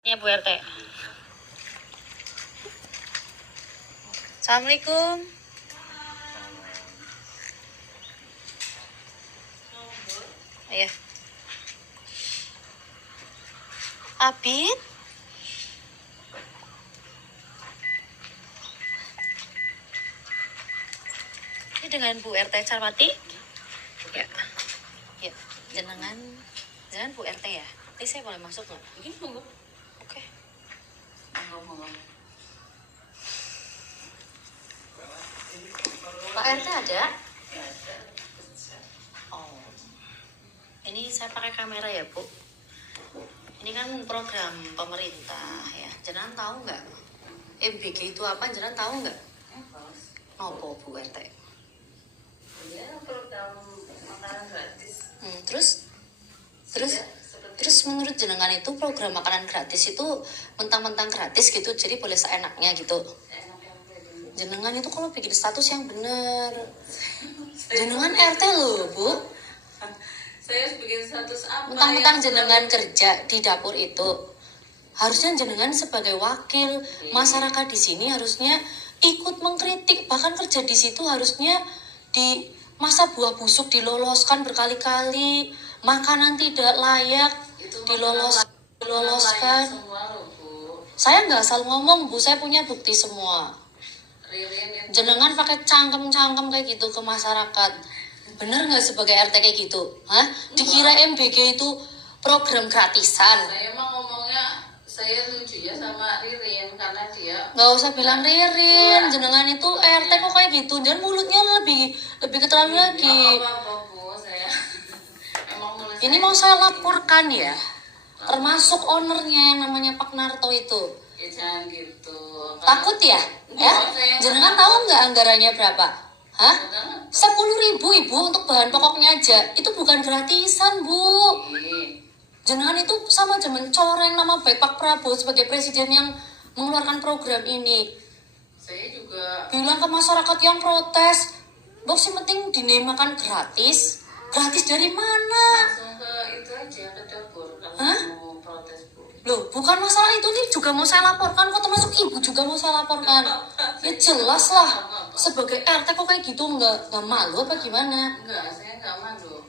Ya Bu RT. Assalamualaikum. Iya. Abid. Ini dengan Bu RT Carmati. Ya. Ya. Jenengan Bu RT ya. Ini saya boleh masuk nggak? Ini monggo. Oke. Monggo. Pak RT ada? Oh. Ini saya pakai kamera ya, Bu. Ini kan program pemerintah ya. Jenengan tahu nggak? MBG itu apa? Jenengan tahu nggak? Nopo Bu RT? Ya, program makanan gratis. Terus menurut jenengan itu program makanan gratis itu mentang-mentang gratis gitu, jadi boleh seenaknya gitu. Jenengan itu kalau bikin status yang bener. Jenengan RT loh, Bu. Saya bikin status apa? Mentang-mentang jenengan kerja di dapur itu, harusnya jenengan sebagai wakil masyarakat di sini harusnya ikut mengkritik, bahkan kerja di situ harusnya di masa buah busuk diloloskan berkali-kali, makanan tidak layak diloloskan. Saya nggak asal ngomong, Bu, saya punya bukti semua. Jenengan pakai cangkem-cangkem kayak gitu ke masyarakat, bener nggak sebagai RT kayak gitu? Hah? Dikira MBG itu program gratisan? Saya mah ngomongnya, saya lucu ya sama Ririn karena dia. Nggak usah bilang Ririn, jenengan itu RT kok kayak gitu, jangan mulutnya lebih keterlaluan lagi. Apa Bu, saya emang mulai. Ini mau saya laporkan ya, termasuk ownernya yang namanya Pak Narto itu. Ya jangan gitu. Takut ya? Ya? Jenengan tahu nggak anggarannya berapa? Hah? 10.000 Ibu untuk bahan pokoknya aja. Itu bukan gratisan, Bu. Jenengan itu sama aja mencoreng nama baik Pak Prabowo sebagai presiden yang mengeluarkan program ini. Saya juga Bilang ke masyarakat yang protes, bos yang penting dinamakan gratis. Gratis dari mana? langsung ke itu aja ke dapur kalau Hah? mau protes Bu. Loh, bukan masalah itu nih juga mau saya laporkan kok, termasuk ibu juga mau saya laporkan. Ya jelas lah, sebagai RT kok kayak gitu nggak malu apa gimana? Enggak, saya enggak malu.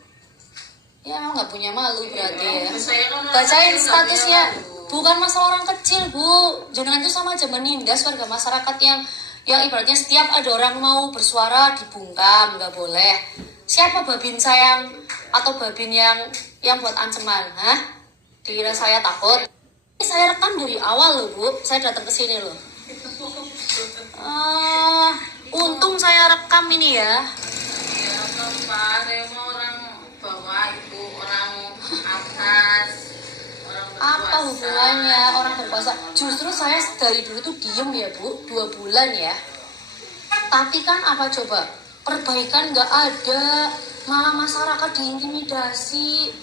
Ya emang nggak punya malu berarti ya. Saya kan orang Bacain kecil, statusnya, nggak punya malu. bukan masalah orang kecil, Bu. Jangan itu sama aja menindas warga masyarakat yang ibaratnya setiap ada orang mau bersuara dibungkam, nggak boleh. Siapa babin sayang atau babin yang buat ancaman? Hah? Dikira saya takut? Ini saya rekam dari awal loh, Bu. Saya datang ke sini loh. Untung saya rekam ini ya. Ya Pak, saya mau orang bawah Ibu, orang atas, orang Apa berkuasa. hubungannya orang berkuasa? Justru saya dari dulu tuh diem ya, Bu, 2 bulan ya. Tapi kan apa coba? Perbaikan nggak ada, malah masyarakat diintimidasi.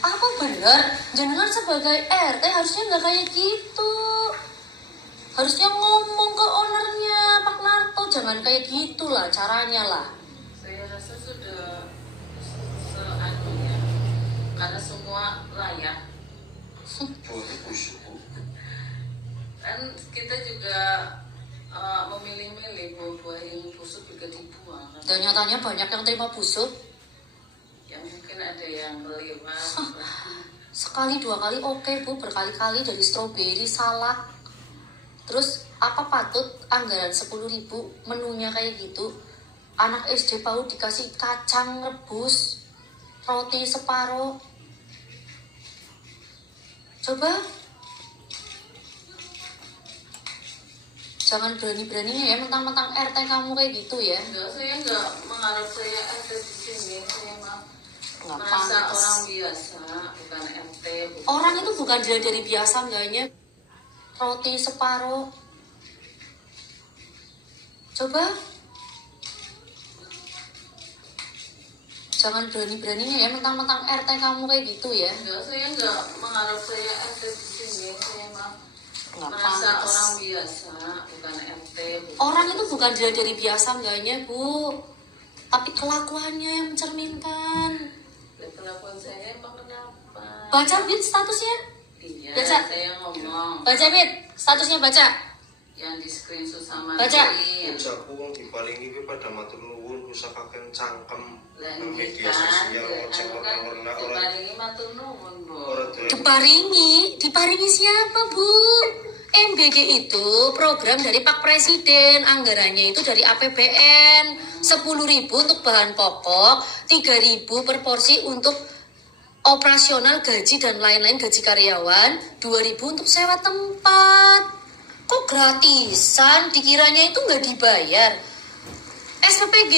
Apa bener? Jenengan sebagai RT harusnya nggak kayak gitu. Harusnya ngomong ke ownernya Pak Narto, jangan kayak gitulah caranya lah. Saya rasa sudah seanunya, karena semua layak. Kan kita juga memilih-milih buah-buah yang busuk juga dibuang. Dan nyatanya banyak yang terima busuk. Ya mungkin ada yang lewat. Sekali 2 kali oke, Bu, berkali-kali dari stroberi, salak. Terus apa patut anggaran 10.000 menunya kayak gitu? Anak SD PAUD dikasih kacang rebus, roti separuh. Coba jangan berani-beraninya ya mentang-mentang RT kamu kayak gitu ya. Enggak, saya enggak mengharap saya ada di sini. Saya Nggak merasa pantas. orang biasa, bukan RT. Orang itu bukan dari biasa enggaknya roti separuh. Coba jangan berani-beraninya ya mentang-mentang RT kamu kayak gitu ya. Enggak, saya enggak mengharap saya ada di sini. Saya Nggak merasa pantas. orang biasa, bukan RT. Orang itu bukan dari biasa enggaknya, Bu, tapi kelakuannya yang mencerminkan. Kelakuan saya emang kenapa? Baca statusnya. Iya. Ya, Baca. saya ngomong. Baca, Mit. Statusnya baca. Yang di screenshot sama Baca. Rin. Ujaku wong diparingi kuwi pada matur nuwun usakaken cangkem Lah nang ini media kan, sosial ojek warna-warna ora diparingi matur nuwun, Bu. Diparingi siapa, Bu? MBG itu program dari Pak Presiden, anggarannya itu dari APBN, 10.000 untuk bahan pokok, 3.000 per porsi untuk operasional gaji dan lain-lain gaji karyawan, 2.000 untuk sewa tempat. Kok gratisan? Dikiranya itu nggak dibayar. SPPG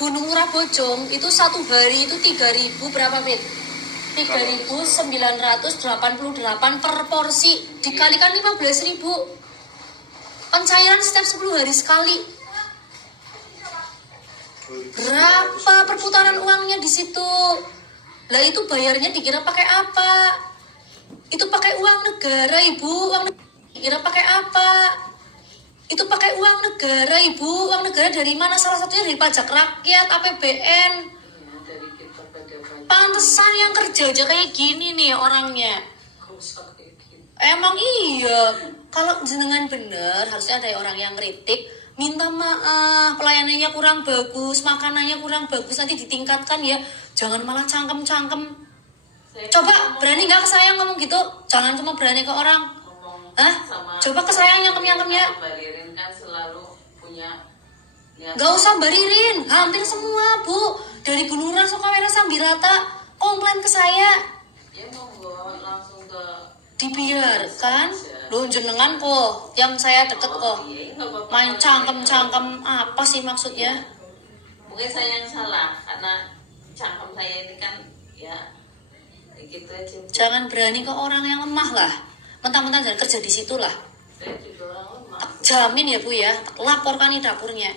Gunung Murah Bojong itu satu hari itu 3.000 berapa, Mit? 3.988 per porsi dikalikan 15.000. Pencairan setiap 10 hari sekali. Berapa perputaran uangnya di situ? Lah itu bayarnya dikira pakai apa? Itu pakai uang negara, Ibu. Uang negara dikira pakai apa? Itu pakai uang negara, Ibu. Uang negara dari mana? Salah satunya dari pajak rakyat, APBN. Ya, dari kita pada banyak. Pantesan yang kerja aja kayak gini nih orangnya. Kok bisa kayak gini? Emang iya. Kalau jenengan bener, harusnya ada orang yang kritik. Minta maaf, pelayanannya kurang bagus, makanannya kurang bagus, nanti ditingkatkan ya. Jangan malah cangkem-cangkem. Coba berani nggak ke saya ngomong gitu? Jangan cuma berani ke orang. Ngomong Hah? sama Coba ke saya nyangkem-nyangkemnya. Mbak Ririn kan selalu punya niat. Gak usah Mbak Ririn, hampir semua Bu dari Bulungan Sukawera Sambirata komplain ke saya. Ya monggo langsung ke Dibiarkan lo jenengan kok yang saya deket kok iya, nggak apa-apa. main cangkem-cangkem apa sih maksudnya? Mungkin saya yang salah karena cangkem saya ini kan ya gitu aja. Bu. Jangan berani ke orang yang lemah lah. Mentang-mentang jangan kerja di situ lah. Saya juga orang lemah. Tak jamin ya Bu ya, tak laporkan di dapurnya.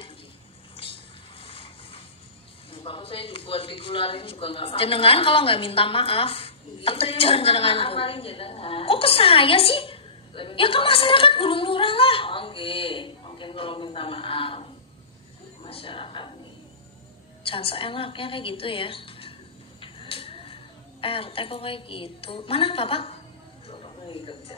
Bapak saya juga digularin juga nggak apa-apa. Jenengan kalau nggak minta maaf, tak kejar jenengan Bu. Amarin jenengan. Kok ke saya sih? Ya ke masyarakat Gunung Lurah lah. Oke, mungkin kalau minta maaf masyarakat nih. Jangan seenaknya kayak gitu ya. RT kok kayak gitu. Mana Bapak? Bapak lagi kerja.